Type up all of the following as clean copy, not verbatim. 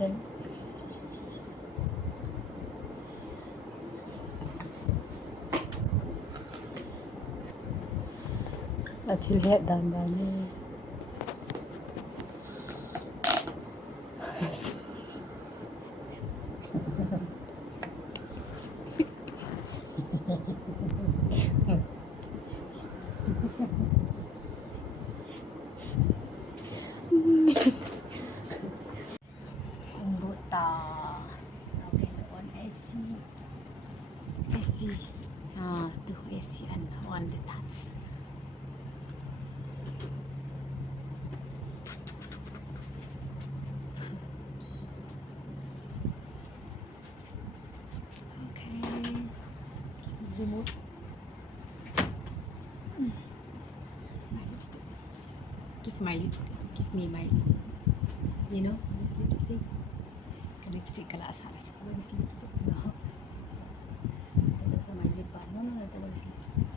Okay. Atทีแรกดังๆนี่Kumbuta. Okay, on AC. AC. Tu AC and on the touch. Okay. Remove my lipstick. Give my lipstick. Give me my lipstick. You know, this lipstick. Lipstick kala asara siguro this lipstick. No. Ito sa my lip balm. No, ito this lipstick.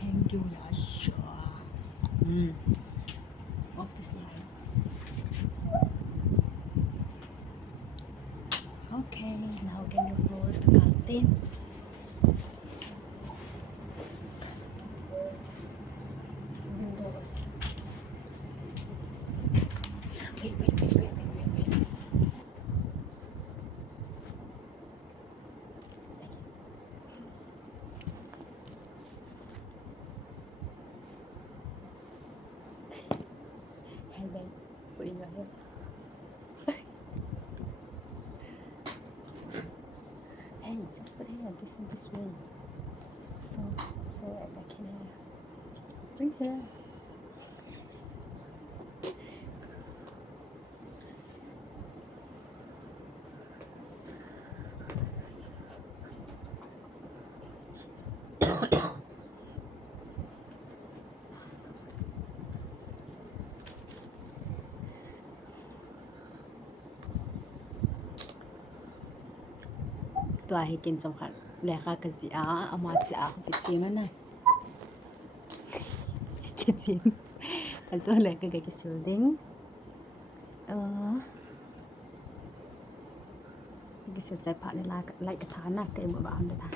Thank you, Yasha. Off this line. Okay, now can you close the curtain? Windows. Wait. Handbag. Put in your head. Hey, just put it on this way. So back here. Bring here. Tua hikin som khat leka kazi ama cha ko kichim na kichim aso leka ka kisilding kisil chai pha la lai ka thana ka mo ba am da tha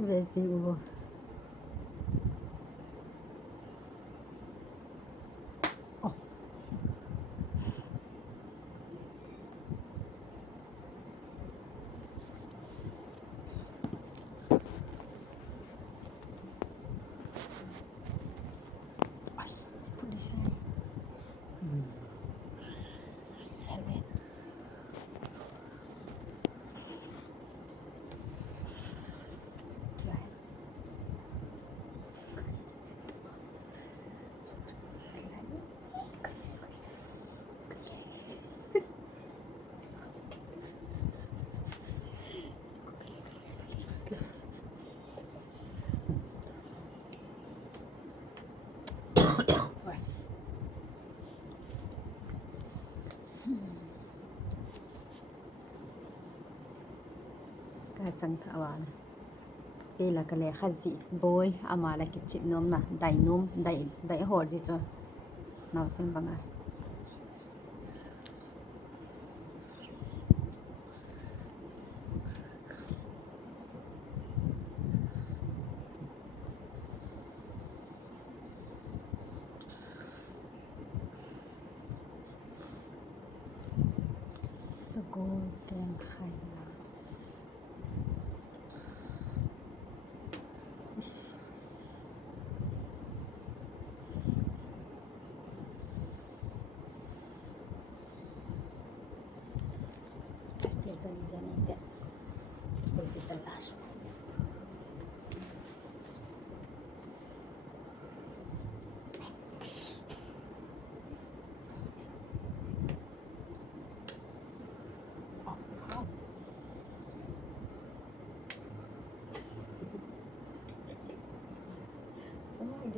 Vezi uvo. Oh. Ay, put this side. Have it. Right. Right. Ka chang thawan. Ela ka le khazi boy amala ki chip nom na dai nom dai hor ji cho naw sim banga so go ken khai na display zani zani te display kita laso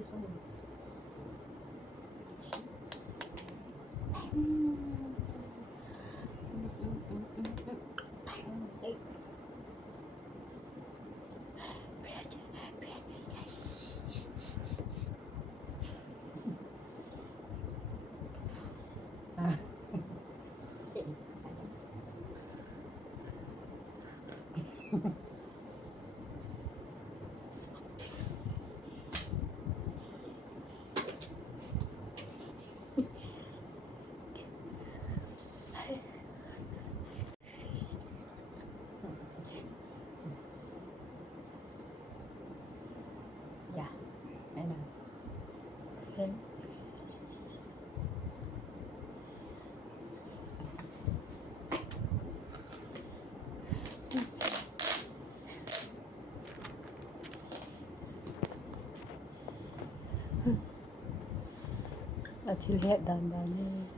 this one. Yeah, I know. Then until lihat dandannya.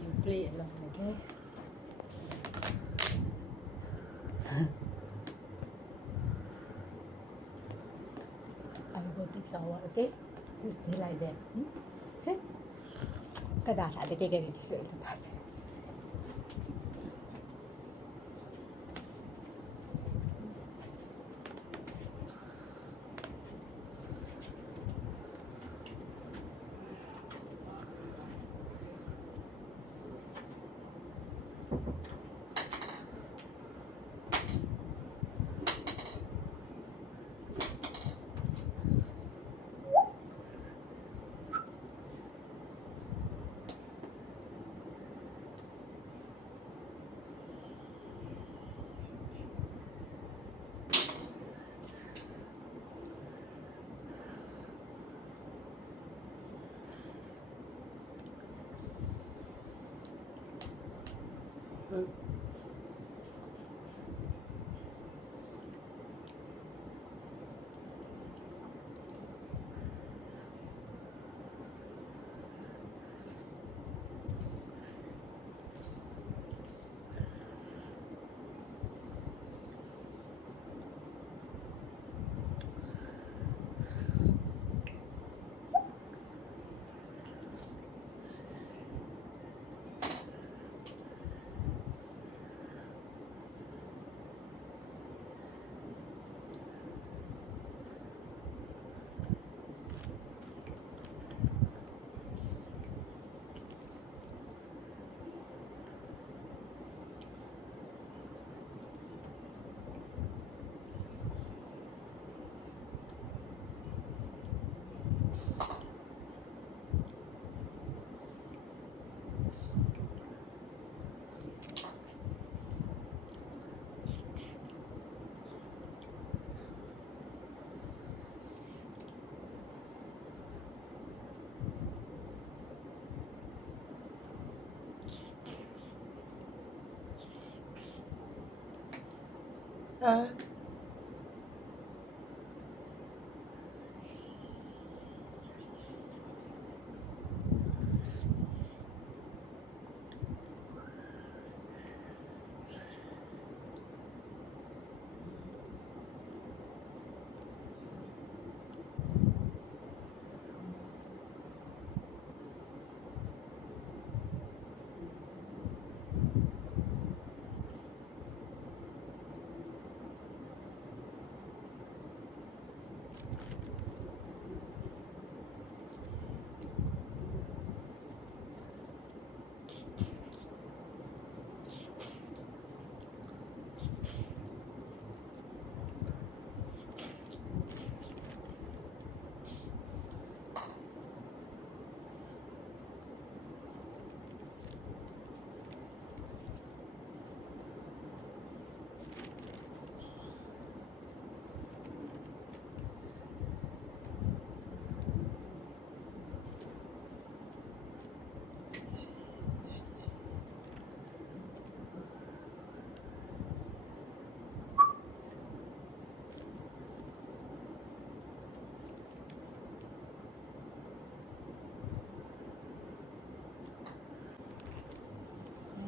You play along, okay? I will go take shower, okay? You stay like that. Okay? กระดาษอาจจะเก่งๆที่สุดกระดาษ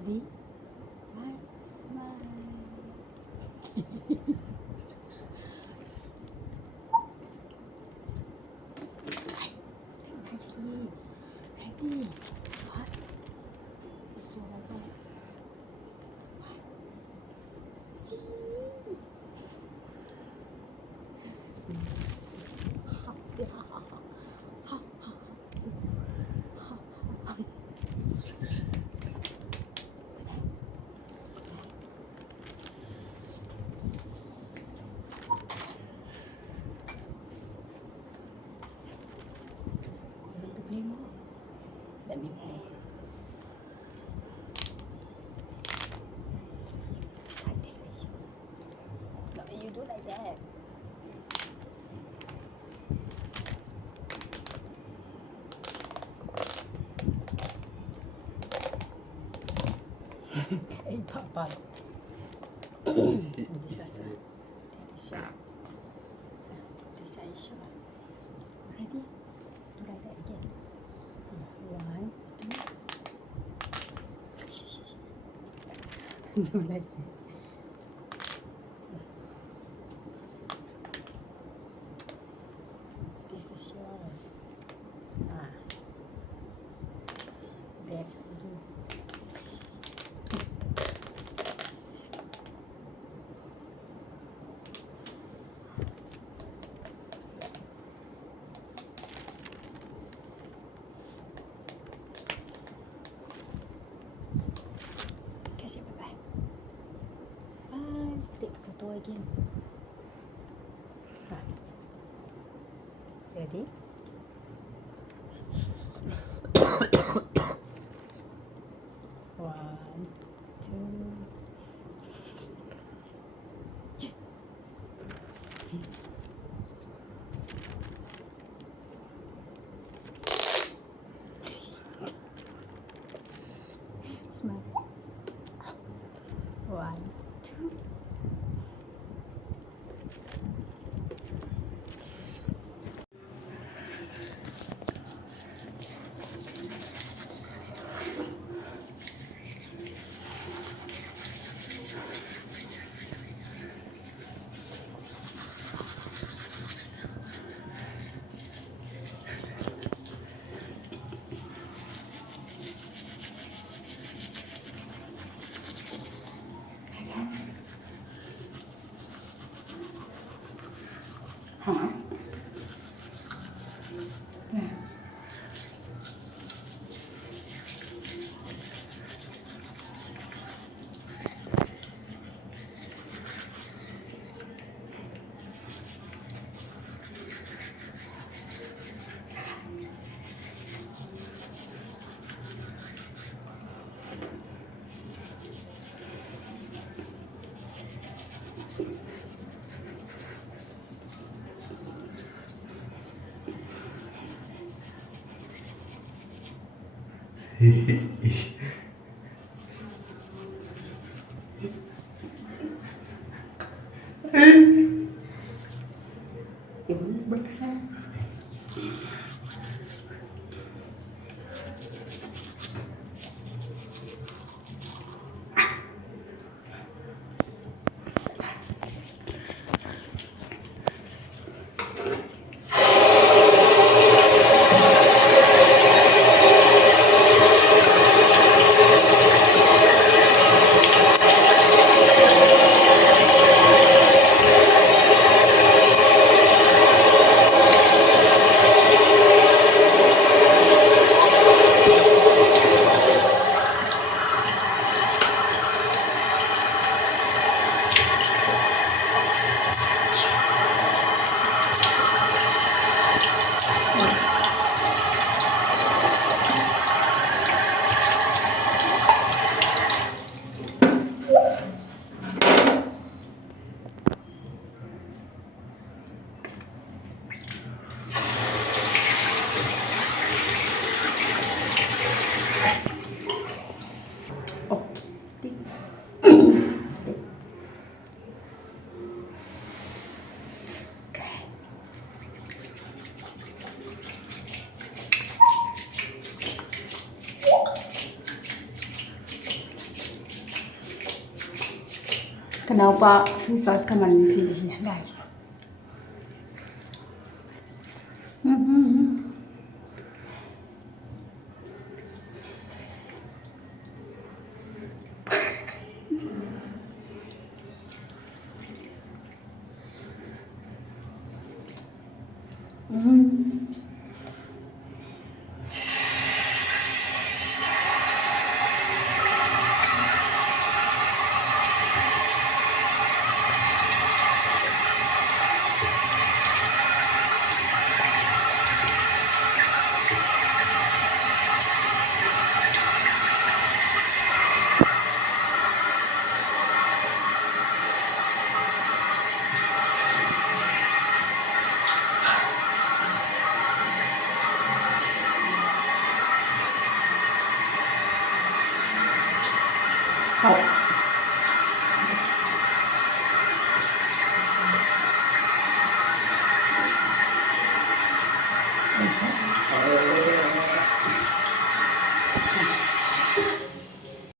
Ready? Smile. Nicely. Ready? Hot. Swallow. Smile. Say ha ha ha. Ha ha ha. Say ha ha ha. You want to play more? Let me play. Side this issue. No, you do like that. Hey, Papa. This is Aisha. This is Aisha. Ready? Do like that again. 1, 2. Do like that. This is yours. That's how you do. Okay, say bye-bye. Bye. Take photo again. Ready? One, two. Smile. 1, 2. Kenapa face wash kan manis sih, guys?